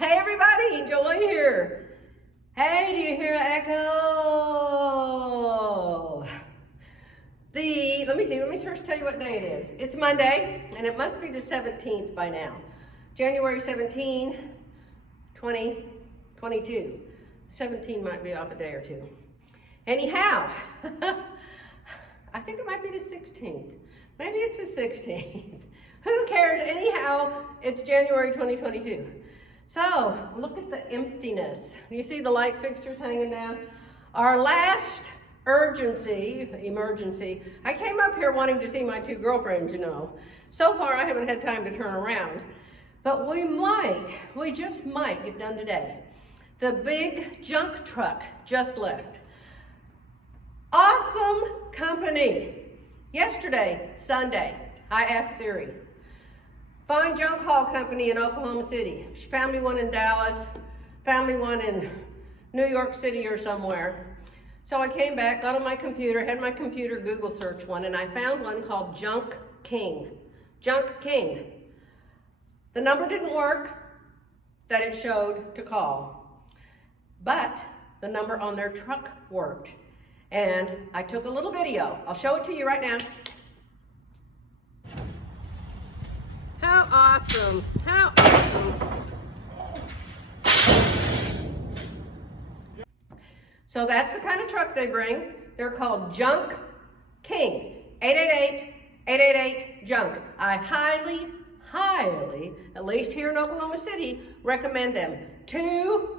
Hey everybody, Joy here. Hey, do you hear an echo? Let me first tell you what day it is. It's Monday, and it must be the 17th by now. January 17, 2022. 17 might be off a day or two. Anyhow, I think it might be the 16th. Maybe it's the 16th. Who cares? Anyhow, it's January 2022. So, look at the emptiness. You see the light fixtures hanging down? Our last emergency, I came up here wanting to see my two girlfriends, you know. So far, I haven't had time to turn around. But we just might get done today. The big junk truck just left. Awesome company. Yesterday, Sunday, I asked Siri, find junk haul company in Oklahoma City. She found me one in Dallas, found me one in New York City or somewhere. So I came back, got on my computer, had my computer Google search one, and I found one called Junk King. Junk King. The number didn't work that it showed to call, but the number on their truck worked. And I took a little video. I'll show it to you right now. How awesome, how awesome. So that's the kind of truck they bring. They're called Junk King, 888-888-JUNK. I highly, at least here in Oklahoma City, recommend them. Two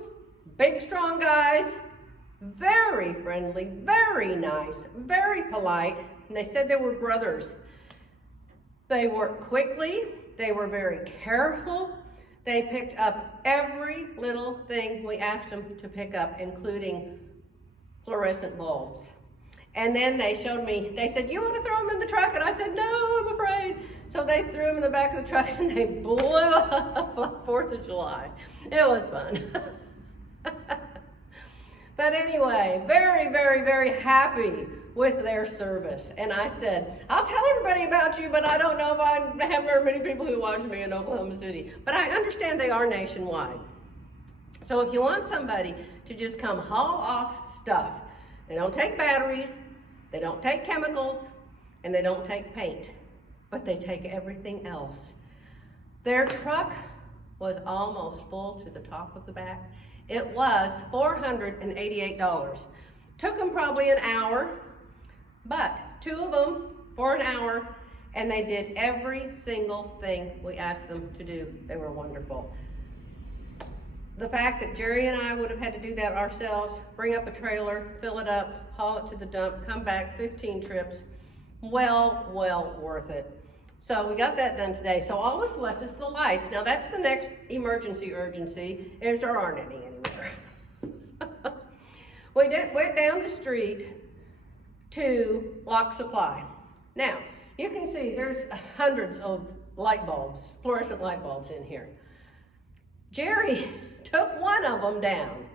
big, strong guys, very friendly, very nice, very polite, and they said they were brothers. They worked quickly. They were very careful. They picked up every little thing we asked them to pick up, including fluorescent bulbs. And then they showed me, they said, you want to throw them in the truck? And I said, no, I'm afraid. So they threw them in the back of the truck and they blew up on 4th of July. It was fun. But anyway, very, very happy with their service. And I said, I'll tell everybody about you, but I don't know if I have very many people who watch me in Oklahoma City. But I understand they are nationwide. So if you want somebody to just come haul off stuff, they don't take batteries, they don't take chemicals, and they don't take paint, but they take everything else. Their truck was almost full to the top of the back. It was $488. Took them probably an hour, but two of them for an hour, and they did every single thing we asked them to do. They were wonderful. The fact that Jerry and I would have had to do that ourselves, bring up a trailer, fill it up, haul it to the dump, come back 15 trips, well worth it. So we got that done today. So all that's left is the lights. Now that's the next emergency, is there aren't any anywhere. We went down the street to Lock Supply. Now, you can see there's hundreds of light bulbs, fluorescent light bulbs in here. Jerry took one of them down,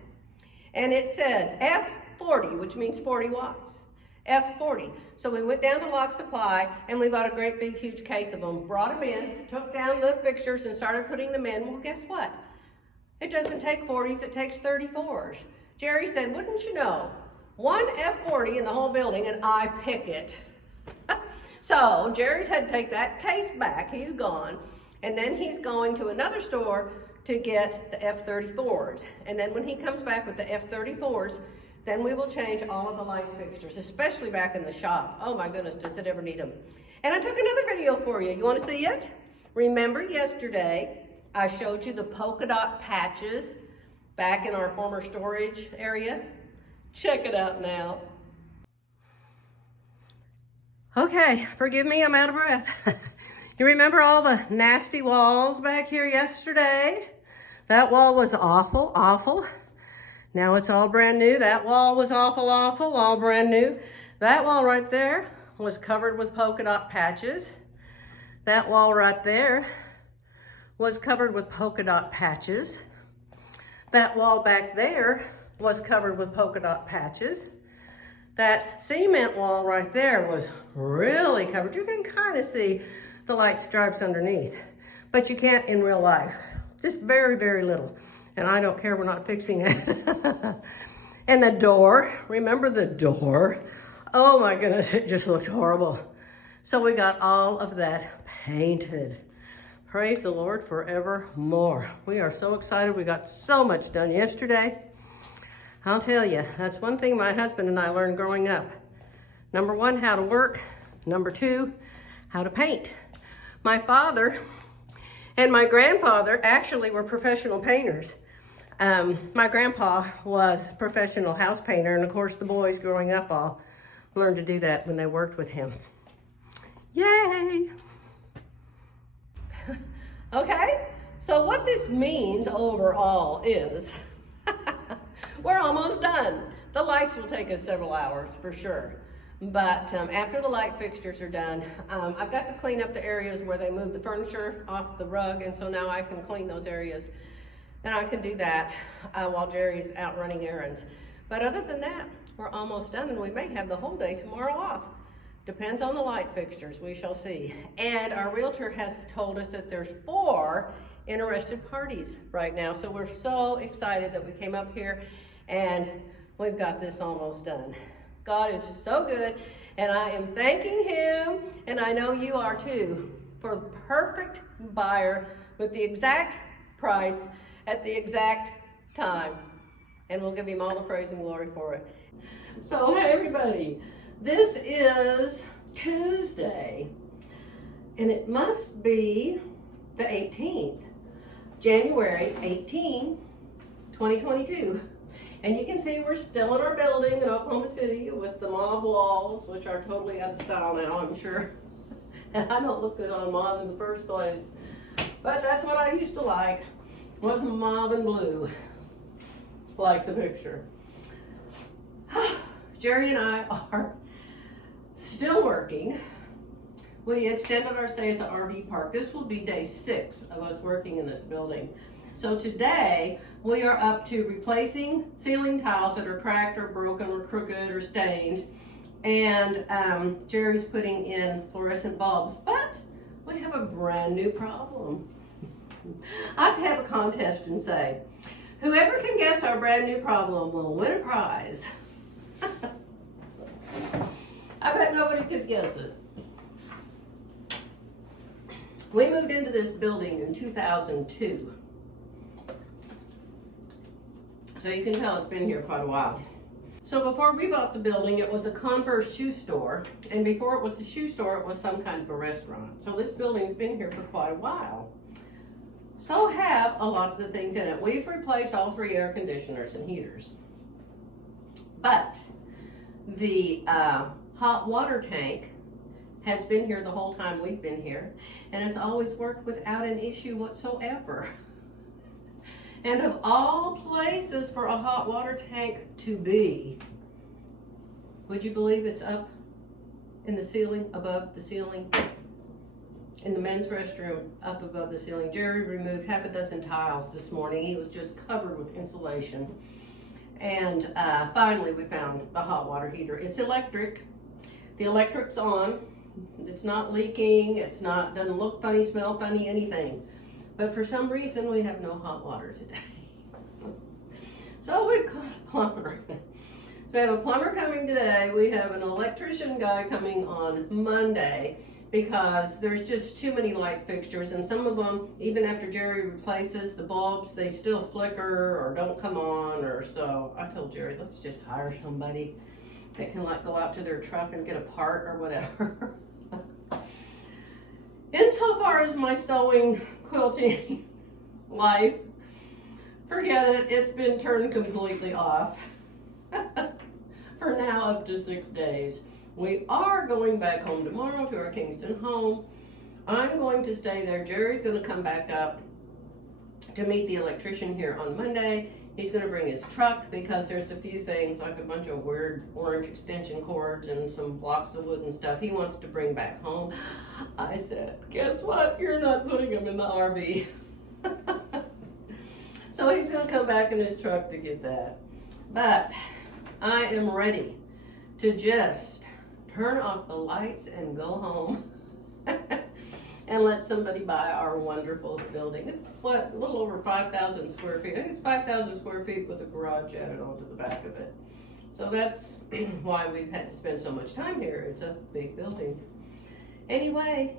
and it said F40, which means 40 watts. F40. So we went down to Lock Supply, and we bought a great big huge case of them, brought them in, took down the fixtures, and started putting them in. Well, guess what? It doesn't take 40s, it takes 34s. Jerry said, wouldn't you know, one F40 in the whole building, and I pick it. So Jerry's had to take that case back, he's gone, and then he's going to another store to get the F34s. And then when he comes back with the F34s, then we will change all of the light fixtures, especially back in the shop. Oh my goodness, does it ever need them. And I took another video for you. You wanna see it? Remember yesterday, I showed you the polka dot patches back in our former storage area? Check it out now. Okay, forgive me, I'm out of breath. You remember all the nasty walls back here yesterday? That wall was awful. Now it's all brand new. That wall was awful, all brand new. That wall right there was covered with polka dot patches. That wall right there was covered with polka dot patches. That wall back there was covered with polka dot patches. That cement wall right there was really covered. You can kind of see the light stripes underneath, but you can't in real life. Just very little. and I don't care, we're not fixing it. And the door, remember the door? Oh my goodness, it just looked horrible. So we got all of that painted. Praise the Lord forevermore. We are so excited. We got so much done yesterday. I'll tell you, that's one thing my husband and I learned growing up. Number one, how to work. Number two, how to paint. My father and my grandfather actually were professional painters. My grandpa was a professional house painter, and of course the boys growing up all learned to do that when they worked with him. Yay! Okay, so what this means overall is we're almost done. The lights will take us several hours for sure. But after the light fixtures are done, I've got to clean up the areas where they moved the furniture off the rug, and so now I can clean those areas. And I can do that while Jerry's out running errands. But other than that, we're almost done, and we may have the whole day tomorrow off. Depends on the light fixtures, we shall see. And our realtor has told us that there's 4 interested parties right now. So we're so excited that we came up here and we've got this almost done. God is so good, and I am thanking him, and I know you are too, for the perfect buyer with the exact price at the exact time. And we'll give him all the praise and glory for it. So, hey everybody, this is Tuesday, and it must be the 18th, January 18, 2022. And you can see we're still in our building in Oklahoma City with the mauve walls, which are totally out of style now, I'm sure. And I don't look good on mauve in the first place. But that's what I used to like, was mauve and blue, like the picture. Jerry and I are still working. We extended our stay at the RV park. This will be day 6 of us working in this building. So today, we are up to replacing ceiling tiles that are cracked or broken or crooked or stained. And Jerry's putting in fluorescent bulbs. But we have a brand new problem. I have to have a contest and say, whoever can guess our brand new problem will win a prize. I bet nobody could guess it. We moved into this building in 2002. So you can tell it's been here quite a while. So before we bought the building, it was a Converse shoe store. And before it was a shoe store, it was some kind of a restaurant. So this building's been here for quite a while. So have a lot of the things in it. We've replaced all 3 air conditioners and heaters. But the hot water tank has been here the whole time we've been here. And it's always worked without an issue whatsoever. And of all places for a hot water tank to be, would you believe it's up in the ceiling, above the ceiling? In the men's restroom, up above the ceiling. Jerry removed half a dozen tiles this morning. He was just covered with insulation. And finally we found the hot water heater. It's electric. The electric's on. It's not leaking. It's not, doesn't look funny, smell funny, anything. But for some reason, we have no hot water today. So we've got a plumber. So we have a plumber coming today. We have an electrician guy coming on Monday because there's just too many light fixtures, and some of them, even after Jerry replaces the bulbs, they still flicker or don't come on, or so. I told Jerry, let's just hire somebody that can like go out to their truck and get a part or whatever. Insofar as my sewing, quilting life, forget it, it's been turned completely off. For now, up to 6 days. We are going back home tomorrow to our Kingston home. I'm going to stay there. Jerry's going to come back up to meet the electrician here on Monday. He's going to bring his truck because there's a few things, like a bunch of weird orange extension cords and some blocks of wood and stuff he wants to bring back home. I said, guess what? You're not putting them in the RV. So he's going to come back in his truck to get that. But I am ready to just turn off the lights and go home. and let somebody buy our wonderful building. It's what, a little over 5,000 square feet. I think it's 5,000 square feet with a garage added onto the back of it. So that's why we've had to spend so much time here. It's a big building. Anyway,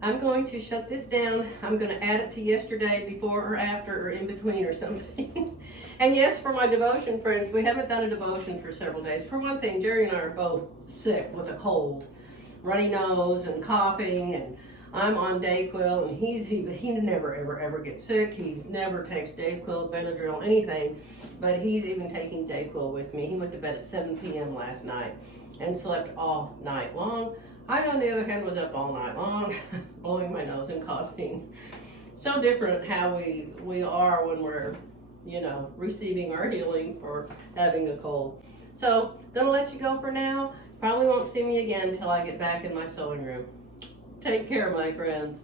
I'm going to shut this down. I'm going to add it to yesterday, before or after, or in between or something. And yes, for my devotion friends, we haven't done a devotion for several days. For one thing, Jerry and I are both sick with a cold, runny nose and coughing, and I'm on Dayquil, and he never ever gets sick. He's never takes Dayquil, Benadryl, anything, but he's even taking Dayquil with me. He went to bed at 7 p.m. last night and slept all night long. I, on the other hand, was up all night long, blowing my nose and coughing. So different how we are when we're, you know, receiving our healing for having a cold. So, gonna let you go for now. Probably won't see me again until I get back in my sewing room. Take care, my friends.